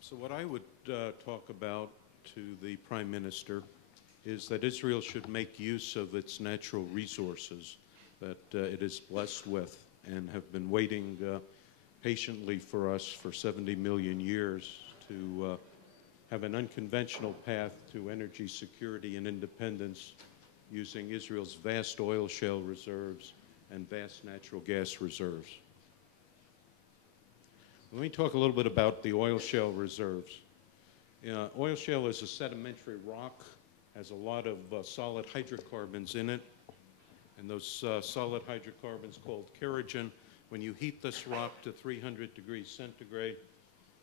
So what I would talk about to the Prime Minister is that Israel should make use of its natural resources that it is blessed with and have been waiting patiently for us for 70 million years to have an unconventional path to energy security and independence using Israel's vast oil shale reserves and vast natural gas reserves. Let me talk a little bit about the oil shale reserves. Oil shale is a sedimentary rock, has a lot of solid hydrocarbons in it, and those solid hydrocarbons called Keren, when you heat this rock to 300 degrees centigrade,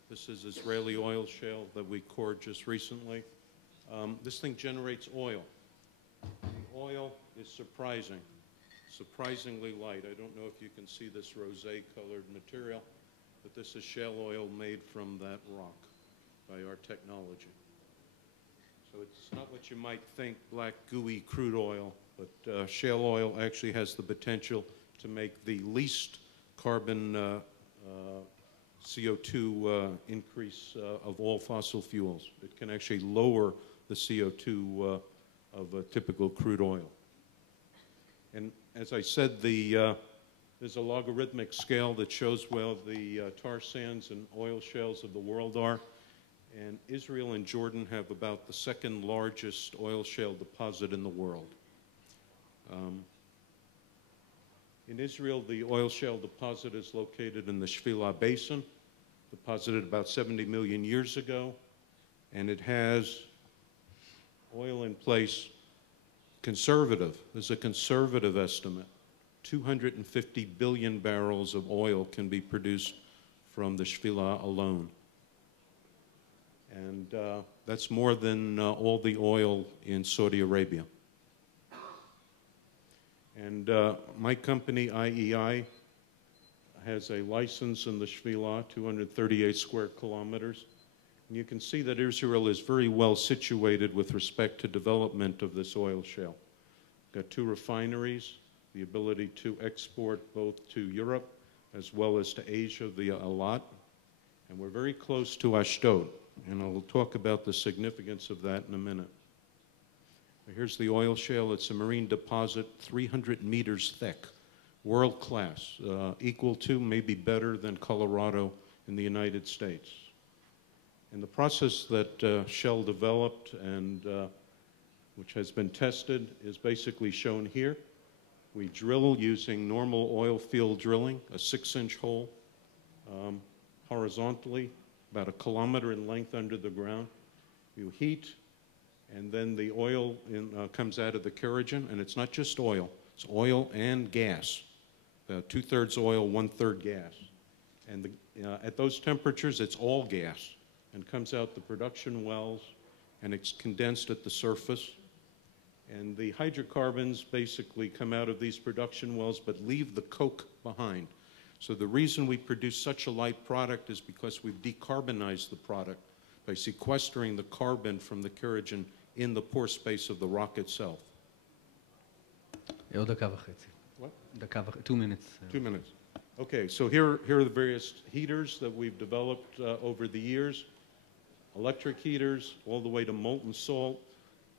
this is Israeli oil shale that we cored just recently, this thing generates oil. The oil is surprisingly light. I don't know if you can see this rosé-colored material, but this is shale oil made from that rock by our technology. So it's not what you might think, black, gooey crude oil, but shale oil actually has the potential to make the least carbon CO2 increase of all fossil fuels. It can actually lower the CO2 of a typical crude oil. And as I said, there's a logarithmic scale that shows where the tar sands and oil shales of the world are. And Israel and Jordan have about the second largest oil shale deposit in the world. In Israel, the oil shale deposit is located in the Shvila Basin, deposited about 70 million years ago, and it has oil in place, conservative. There's a conservative estimate. 250 billion barrels of oil can be produced from the Shvila alone. And that's more than all the oil in Saudi Arabia. And my company, IEI, has a license in the Shvila, 238 square kilometers. And you can see that Israel is very well situated with respect to development of this oil shale. We've got 2 refineries, the ability to export both to Europe as well as to Asia via Eilat. And we're very close to Ashdod, and I'll talk about the significance of that in a minute. Here's the oil shale. It's a marine deposit, 300 meters thick, world class, equal to, maybe better than Colorado in the United States. And the process that Shell developed and which has been tested is basically shown here. We drill using normal oil field drilling, a 6-inch hole, horizontally, about 1 kilometer in length under the ground. You heat, and then the oil comes out of the Keren, and it's not just oil, it's oil and gas. 2/3 oil, 1/3 gas. And at those temperatures, it's all gas, and comes out the production wells, and it's condensed at the surface. And the hydrocarbons basically come out of these production wells, but leave the coke behind. So the reason we produce such a light product is because we've decarbonized the product by sequestering the carbon from the Keren in the pore space of the rock itself. What? 2 minutes. 2 minutes. Okay, so here are the various heaters that we've developed over the years. Electric heaters all the way to molten salt.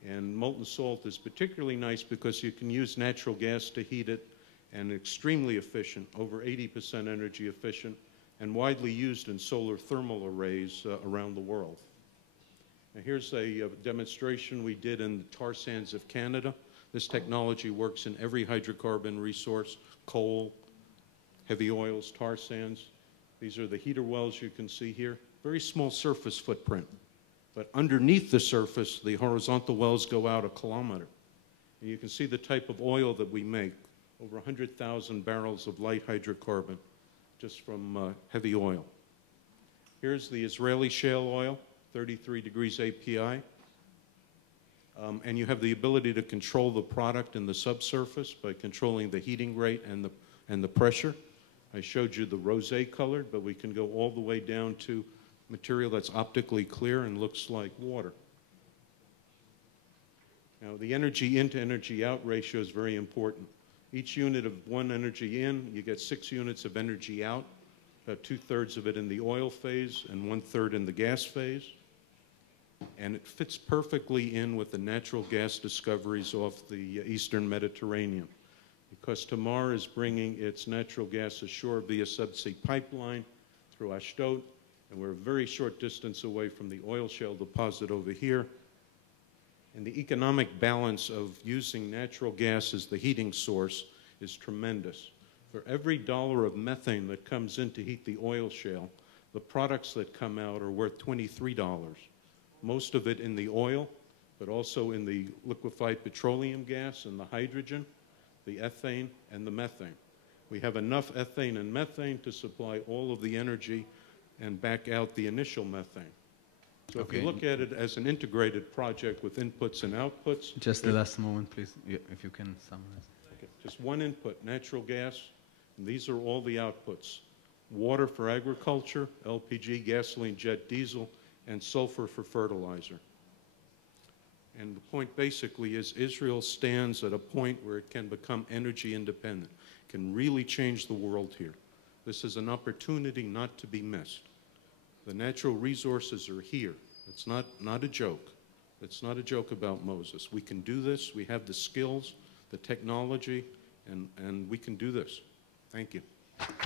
And molten salt is particularly nice because you can use natural gas to heat it, and extremely efficient, over 80% energy efficient, and widely used in solar thermal arrays around the world. Now here's a demonstration we did in the tar sands of Canada. This technology works in every hydrocarbon resource, coal, heavy oils, tar sands. These are the heater wells you can see here. Very small surface footprint. But underneath the surface, the horizontal wells go out 1 kilometer. And you can see the type of oil that we make, over 100,000 barrels of light hydrocarbon just from heavy oil. Here's the Israeli shale oil, 33 degrees API. And you have the ability to control the product in the subsurface by controlling the heating rate and the pressure. I showed you the rosé colored, but we can go all the way down to material that's optically clear and looks like water. Now, the energy in to energy out ratio is very important. Each unit of 1 energy in, you get 6 units of energy out. about 2/3 of it in the oil phase and 1/3 in the gas phase. And it fits perfectly in with the natural gas discoveries off the eastern Mediterranean, because Tamar is bringing its natural gas ashore via subsea pipeline through Ashdod, and we're a very short distance away from the oil shale deposit over here. And the economic balance of using natural gas as the heating source is tremendous. For every dollar of methane that comes in to heat the oil shale, the products that come out are worth $23. Most of it in the oil, but also in the liquefied petroleum gas and the hydrogen, the ethane and the methane. We have enough ethane and methane to supply all of the energy and back out the initial methane. So if you look at it as an integrated project with inputs and outputs. Just the last moment, please, if you can summarize. Okay, just one input, natural gas, and these are all the outputs. Water for agriculture, LPG, gasoline, jet, diesel, and sulfur for fertilizer. And the point basically is Israel stands at a point where it can become energy independent, can really change the world here. This is an opportunity not to be missed. The natural resources are here. It's not a joke. It's not a joke about Moses. We can do this. We have the skills, the technology, and we can do this. Thank you.